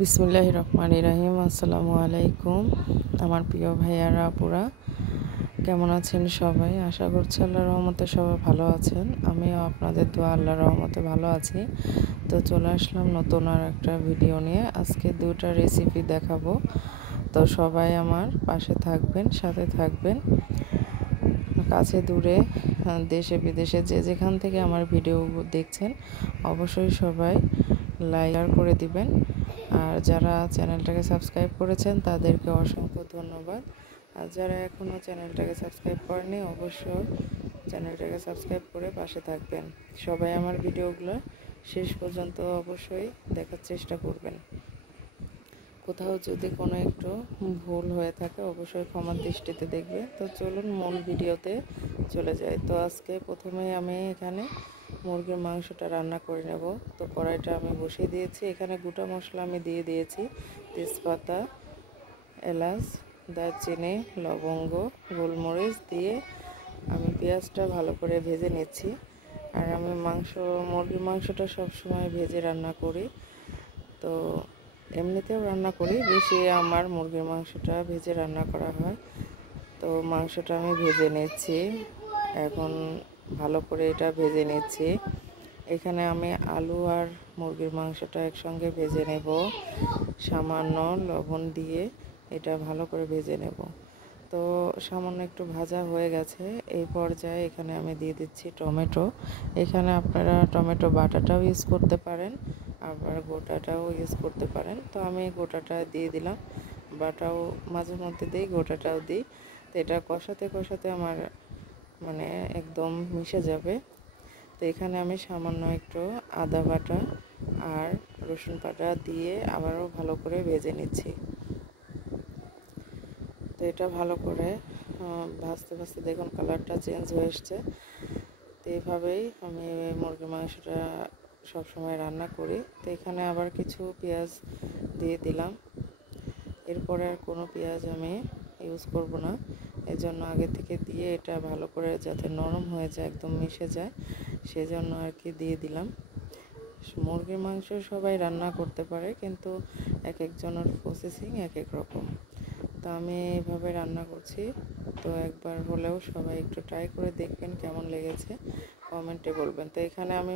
বিসমিল্লাহির রহমানির রহিম। আসসালামু আলাইকুম আমার প্রিয় ভাইয়ারা আপুরা, কেমন আছেন সবাই? আশা করছি আল্লাহর রহমতে সবাই ভালো আছেন। আমিও আপনাদের দোয়া আল্লাহর রহমতে ভালো আছি। তো চলে আসলাম নতুন আর একটা ভিডিও নিয়ে। আজকে দুটো রেসিপি দেখাবো, তো সবাই আমার পাশে থাকবেন, সাথে থাকবেন। কাছে দূরে দেশে বিদেশে যে যেখান থেকে আমার ভিডিও দেখছেন অবশ্যই সবাই লাইক করে দিবেন। আর যারা চ্যানেলটাকে সাবস্ক্রাইব করেছেন তাদেরকে অসংখ্য ধন্যবাদ। আর যারা এখনও চ্যানেলটাকে সাবস্ক্রাইব করেনি অবশ্যই চ্যানেলটাকে সাবস্ক্রাইব করে পাশে থাকবেন। সবাই আমার ভিডিওগুলো শেষ পর্যন্ত অবশ্যই দেখার চেষ্টা করবেন। কোথাও যদি কোনো একটু ভুল হয়ে থাকে অবশ্যই ক্ষমার দৃষ্টিতে দেখবে। তো চলুন মূল ভিডিওতে চলে যাই। তো আজকে প্রথমে আমি এখানে মুরগির মাংসটা রান্না করে নেব। তো কড়াইটা আমি বসিয়ে দিয়েছি। এখানে গোটা মশলা আমি দিয়ে দিয়েছি, তেজপাতা, এলাচ, দারচিনি, লবঙ্গ, গোলমরিচ দিয়ে আমি পেঁয়াজটা ভালো করে ভেজে নিচ্ছি। আর আমি মুরগির মাংসটা সবসময় ভেজে রান্না করি। তো এমনিতেও রান্না করি, বেশি আমার মুরগির মাংসটা ভেজে রান্না করা হয়। তো মাংসটা আমি ভেজে নিচ্ছি, এখন ভালো করে এটা ভেজে নিচ্ছি। এখানে আমি আলু আর মুরগির মাংসটা একসঙ্গে ভেজে নেব, সামান্য লবণ দিয়ে এটা ভালো করে ভেজে নেব। তো সামান্য একটু ভাজা হয়ে গেছে, এই পর্যায়ে এখানে আমি দিয়ে দিচ্ছি টমেটো। এখানে আপনারা টমেটো বাটাটাও ইউজ করতে পারেন, আবার গোটাটাও ইউজ করতে পারেন। তো আমি গোটাটা দিয়ে দিলাম, বাটাও মাঝে মধ্যে দিই, গোটাটাও দিই। তো এটা কষাতে কষাতে আমার একদম মিশে যাবে। তো এখানে আমি সামান্য একটু আদা বাটা আর রসুন বাটা দিয়ে আবারও ভালো করে ভেজে নিচ্ছি। তো এটা ভালো করে ভাজতে ভাজতে দেখুন কালারটা চেঞ্জ হয়ে এসছে। তো এইভাবেই আমি মুরগির মাংসটা সবসময় রান্না করি। তো এখানে আবার কিছু পেঁয়াজ দিয়ে দিলাম। এরপরে আর কোনো পেঁয়াজ আমি ইউজ করব না, এজন্য আগে থেকে দিয়ে এটা ভালো করে যাতে নরম হয়ে যায়, একদম মিশে যায়, সেজন্য আর কি দিয়ে দিলাম। মুরগির মাংস সবাই রান্না করতে পারে, কিন্তু এক একজনের প্রসেসিং এক এক রকম। তো আমি এইভাবে রান্না করছি। তো একবার হলেও সবাই একটু ট্রাই করে দেখবেন, কেমন লেগেছে কমেন্টে বলবেন। তো এখানে আমি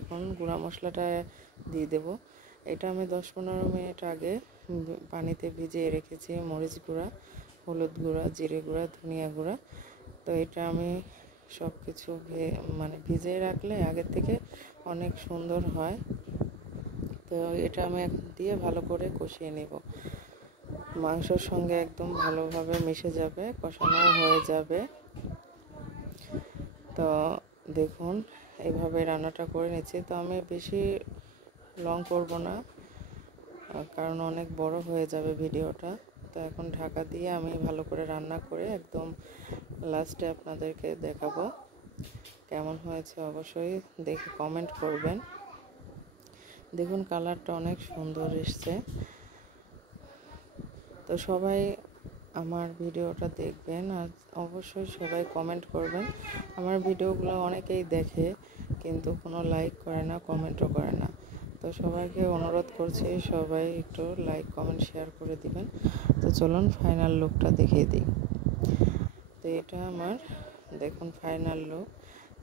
এখন গুঁড়া মশলাটা দিয়ে দেব। এটা আমি 10-15 মিনিট আগে পানিতে ভিজিয়ে রেখেছি। মরিচ গুঁড়া, হলুদ গুঁড়া, জিরে গুঁড়া, ধনিয়া গুঁড়া। তো এটা আমি সব কিছু ভিজিয়ে রাখলে আগের থেকে অনেক সুন্দর হয়। তো এটা আমি দিয়ে ভালো করে কষিয়ে নেব, মাংসর সঙ্গে একদম ভালোভাবে মিশে যাবে, কষানো হয়ে যাবে। তো দেখুন এইভাবে রান্নাটা করে নিচ্ছি। তো আমি বেশি লং করব না, কারণ অনেক বড় হয়ে যাবে ভিডিওটা। তো এখন ঢাকা দিয়ে আমি ভালো করে রান্না করে একদম লাস্টে আপনাদেরকে দেখাবো কেমন হয়েছে। অবশ্যই দেখে কমেন্ট করবেন। দেখুন কালারটা অনেক সুন্দর এসছে। তো সবাই আমার ভিডিওটা দেখবেন আর অবশ্যই সবাই কমেন্ট করবেন। আমার ভিডিওগুলো অনেকেই দেখে কিন্তু কোনো লাইক করে না, কমেন্টও করে না। তো সবাইকে অনুরোধ করছি সবাই একটু লাইক, কমেন্ট, শেয়ার করে দিবেন। তো চলুন ফাইনাল লুকটা দেখিয়ে দিই। তো এটা আমার দেখুন ফাইনাল লুক,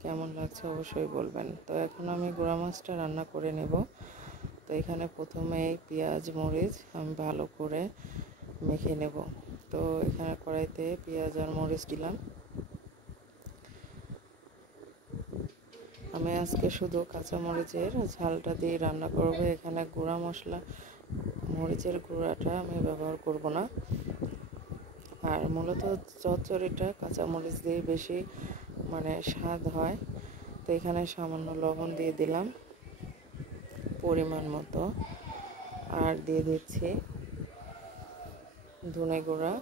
কেমন লাগছে অবশ্যই বলবেন। তো এখন আমি গুঁড়া মাছটা রান্না করে নেব। তো এখানে প্রথমে পেঁয়াজ মরিচ আমি ভালো করে মেখে নেব। তো এখানে কড়াইতে পেঁয়াজ আর মরিচ দিলাম। আমি আজকে শুধু কাঁচা মরিচের ঝালটা দিয়ে রান্না করব। এখানে গুঁড়া মশলা, মরিচের গুঁড়াটা আমি ব্যবহার করব না। আর মূলত চচ্চড়িটা কাঁচা মরিচ দিয়ে বেশি স্বাদ হয়। তো এখানে সামান্য লবণ দিয়ে দিলাম পরিমাণ মতো, আর দিয়ে দিচ্ছি ধনে গুঁড়া,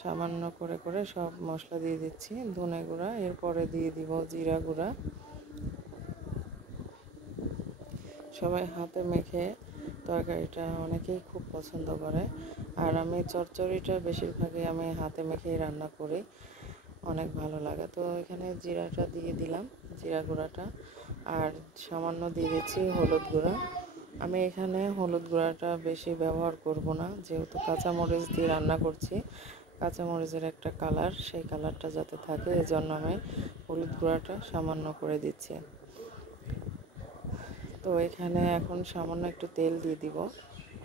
সামান্য করে করে সব মশলা দিয়ে দিচ্ছি ধনে গুঁড়া। এরপরে দিয়ে দিব জিরা গুঁড়া। সবাই হাতে মেখে তরকারিটা অনেকেই খুব পছন্দ করে, আর আমি চচ্চড়িটা বেশিরভাগই আমি হাতে মেখেই রান্না করি, অনেক ভালো লাগে। তো এখানে জিরাটা দিয়ে দিলাম, জিরা গুঁড়াটা, আর সামান্য দিয়ে দিচ্ছি হলুদ গুঁড়া। আমি এখানে হলুদ গুঁড়াটা বেশি ব্যবহার করব না, যেহেতু কাঁচামরিচ দিয়ে রান্না করছি। কাঁচামরিচের একটা কালার, সেই কালারটা যাতে থাকে এজন্য আমি হলুদ গুঁড়াটা সামান্য করে দিচ্ছি। তো এখানে এখন সামান্য একটু তেল দিয়ে দিব।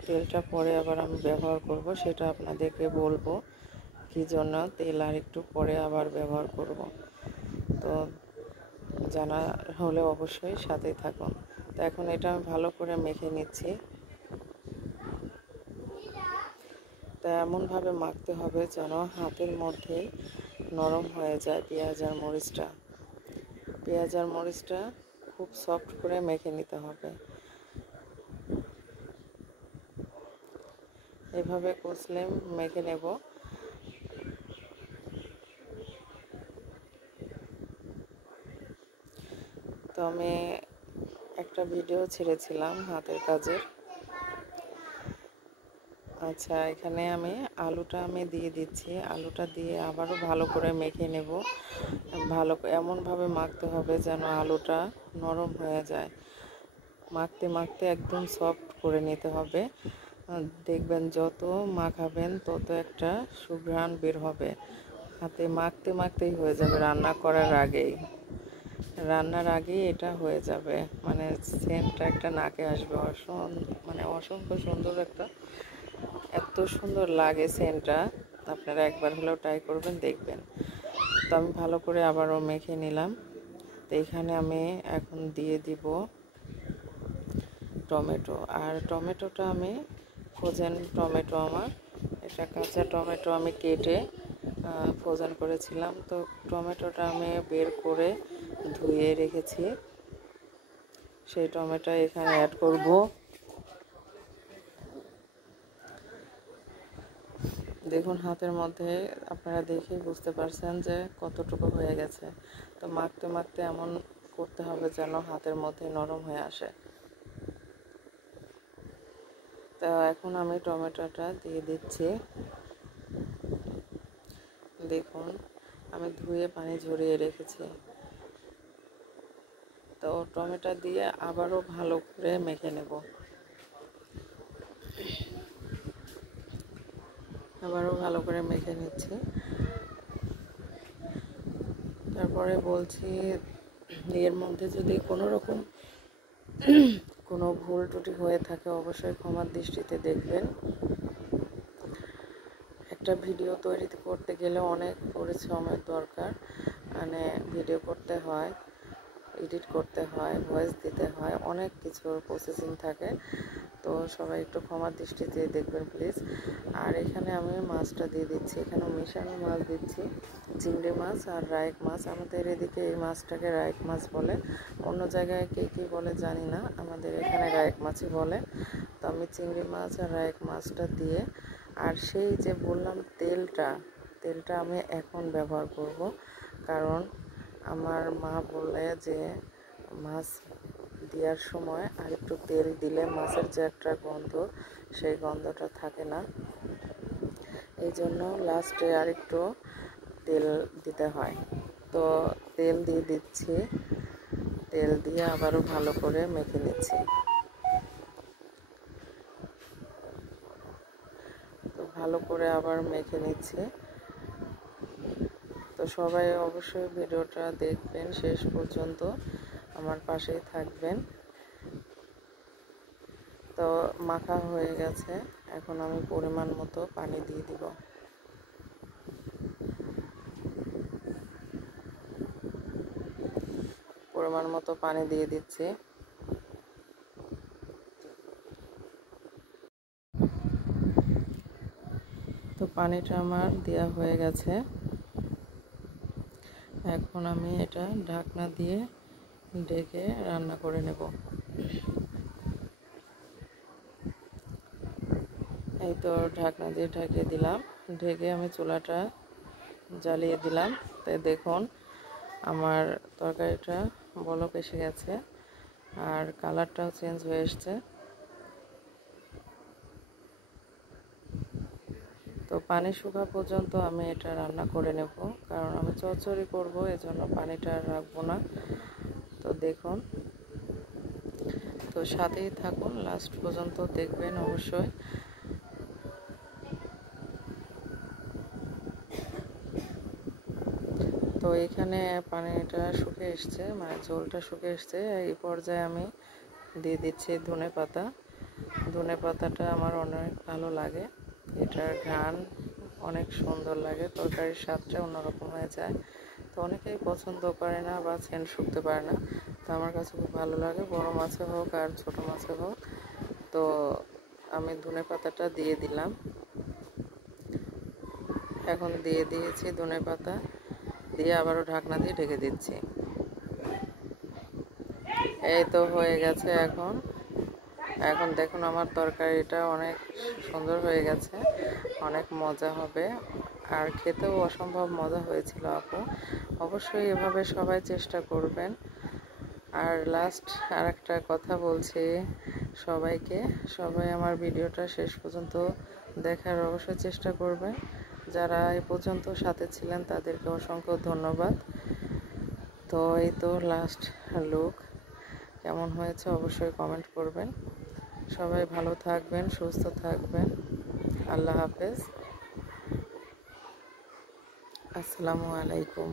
তেলটা পরে আবার আমি ব্যবহার করব, সেটা আপনাদেরকে বলবো কি জন্য তেল আর একটু পরে আবার ব্যবহার করব। তো জানা হলে অবশ্যই সাথেই থাকুন। তো এখন এটা আমি ভালো করে মেখে নিচ্ছি। তো এমনভাবে মাখতে হবে যেন হাতের মধ্যে নরম হয়ে যায় পেঁয়াজ আর মরিচটা। পেঁয়াজ আর মরিচটা খুব সফট করে মেখে নিতে হবে। এভাবে কষলে মেখে নেব। তো আমি একটা ভিডিও ছেড়েছিলাম হাতের কাজের। আচ্ছা, এখানে আমি আলুটা দিয়ে দিচ্ছি। আলুটা দিয়ে আবারও ভালো করে মেখে নেব। এমনভাবে মাখতে হবে যেন আলুটা নরম হয়ে যায়। মাখতে মাখতে একদম সফট করে নিতে হবে। দেখবেন যত মাখাবেন তত একটা সুঘ্রাণ বের হবে। হাতে মাখতে মাখতেই হয়ে যাবে, রান্নার আগেই এটা হয়ে যাবে। মানে সেন্টটা একটা নাকে আসবে, অসংখ্য সুন্দর একটা, এত সুন্দর লাগে সেন্টটা। আপনারা একবার হলেও ট্রাই করবেন, দেখবেন। তো আমি ভালো করে আবারও মেখে নিলাম। তো এখানে আমি এখন দিয়ে দিব টমেটো। আর টমেটোটা আমি ফ্রোজেন টমেটো, আমার এটা কাঁচা টমেটো আমি কেটে ফ্রোজেন করেছিলাম। তো টমেটোটা আমি বের করে ধুয়ে রেখেছি, সেই টমেটো এখানে অ্যাড করব। দেখুন হাতের মধ্যে, আপনারা দেখেই বুঝতে পারছেন যে কতটুকু হয়ে গেছে। তো মাখতে মাখতে এমন করতে হবে যেন হাতের মধ্যে নরম হয়ে আসে। তো এখন আমি টমেটোটা দিয়ে দিচ্ছি। দেখুন আমি ধুয়ে পানি ঝরিয়ে রেখেছি। তো টমেটো দিয়ে আবারও ভালো করে মেখে নেব। আবারও ভালো করে মেখে নিচ্ছি। তারপরে বলছি, এর মধ্যে যদি কোনো রকম কোনো ভুল ত্রুটি হয়ে থাকে অবশ্যই ক্ষমার দৃষ্টিতে দেখবেন। একটা ভিডিও তৈরি করতে গেলে অনেক পরিশ্রমের দরকার। মানে ভিডিও করতে হয়, এডিট করতে হয়, ভয়েস দিতে হয়, অনেক কিছুর প্রসেসিং থাকে। তো সবাই একটু ক্ষমার দৃষ্টিতে দেখবেন প্লিজ। আর এখানে আমি মাছটা দিয়ে দিচ্ছি। এখানে মিশানো মাছ দিচ্ছি, চিংড়ি মাছ আর রাইক মাছ। আমাদের এদিকে এই মাছটাকে রাইক মাছ বলে, অন্য জায়গায় কে কী বলে জানি না, আমাদের এখানে রাইক মাছই বলে। তো আমি চিংড়ি মাছ আর রাইক মাছটা দিয়ে, আর সেই যে বললাম তেলটা আমি এখন ব্যবহার করব, কারণ আমার মা বলে যে মাছ দেওয়ার সময় আর একটু তেল দিলে মাছের যে একটা গন্ধ, সেই গন্ধটা থাকে না। এই জন্য লাস্টে আর একটু তেল দিতে হয়। তো তেল দিয়ে দিচ্ছি, তেল দিয়ে আবারও ভালো করে মেখে নিচ্ছি। তো ভালো করে আবার মেখে নিচ্ছি। তো সবাই অবশ্যই ভিডিওটা দেখবেন শেষ পর্যন্ত, আমার পাশেই থাকবেন। তো মাখা হয়ে গেছে, এখন আমি পরিমাণ মতো পানি দিয়ে দিব। পরিমাণ মতো পানি দিয়ে দিচ্ছি। তো পানিটা আমার দেওয়া হয়ে গেছে। এখন আমি এটা ঢাকনা দিয়ে ঢেকে রান্না করে নেব। এই তো ঢাকনা দিয়ে ঢেকে দিলাম, ঢেকে আমি চুলাটা জ্বালিয়ে দিলাম। তাই দেখুন আমার তরকারিটা বলক এসে গেছে আর কালারটাও চেঞ্জ হয়ে এসছে। তো পানি শুকা পর্যন্ত আমি এটা রান্না করে নেব, কারণ আমি চচ্চড়ি করব, এজন্য পানিটা রাখবো না। তো দেখুন, তো তো সাথেই থাকুন, লাস্ট পর্যন্ত দেখবেন অবশ্যই। তো এখানে পানিটা শুকিয়ে এসছে, মানে ঝোলটা শুকিয়ে এসছে। এই পর্যায়ে আমি দিয়ে দিচ্ছি ধনে পাতা। ধনে পাতাটা আমার অনেক ভালো লাগে, এটার ঘ্রাণ অনেক সুন্দর লাগে, তরকারির স্বাদটা অন্যরকম হয়ে যায়। তো অনেকেই পছন্দ করে না বা সেন্ট শুকতে পারে না, তো আমার কাছে খুব ভালো লাগে, বড় মাছে হোক আর ছোট মাছে হোক। তো আমি ধনে পাতাটা দিয়ে দিলাম, এখন দিয়ে দিয়েছি ধনে পাতা, দিয়ে আবারও ঢাকনা দিয়ে ঢেকে দিচ্ছি। এই তো হয়ে গেছে। এখন এখন দেখুন আমার তরকারিটা অনেক সুন্দর হয়ে গেছে, অনেক মজা হবে, আর খেতেও অসম্ভব মজা হয়েছিল আপু। অবশ্যই এভাবে সবাই চেষ্টা করবেন। আর লাস্ট আর একটা কথা বলছি সবাইকে, সবাই আমার ভিডিওটা শেষ পর্যন্ত দেখার অবশ্যই চেষ্টা করবেন। যারা এ পর্যন্ত সাথে ছিলেন তাদেরকে অসংখ্য ধন্যবাদ। তো এই তো লাস্ট লুক, কেমন হয়েছে অবশ্যই কমেন্ট করবেন। সবাই ভালো থাকবেন, সুস্থ থাকবেন। আল্লাহ হাফেজ, আসসালামু আলাইকুম।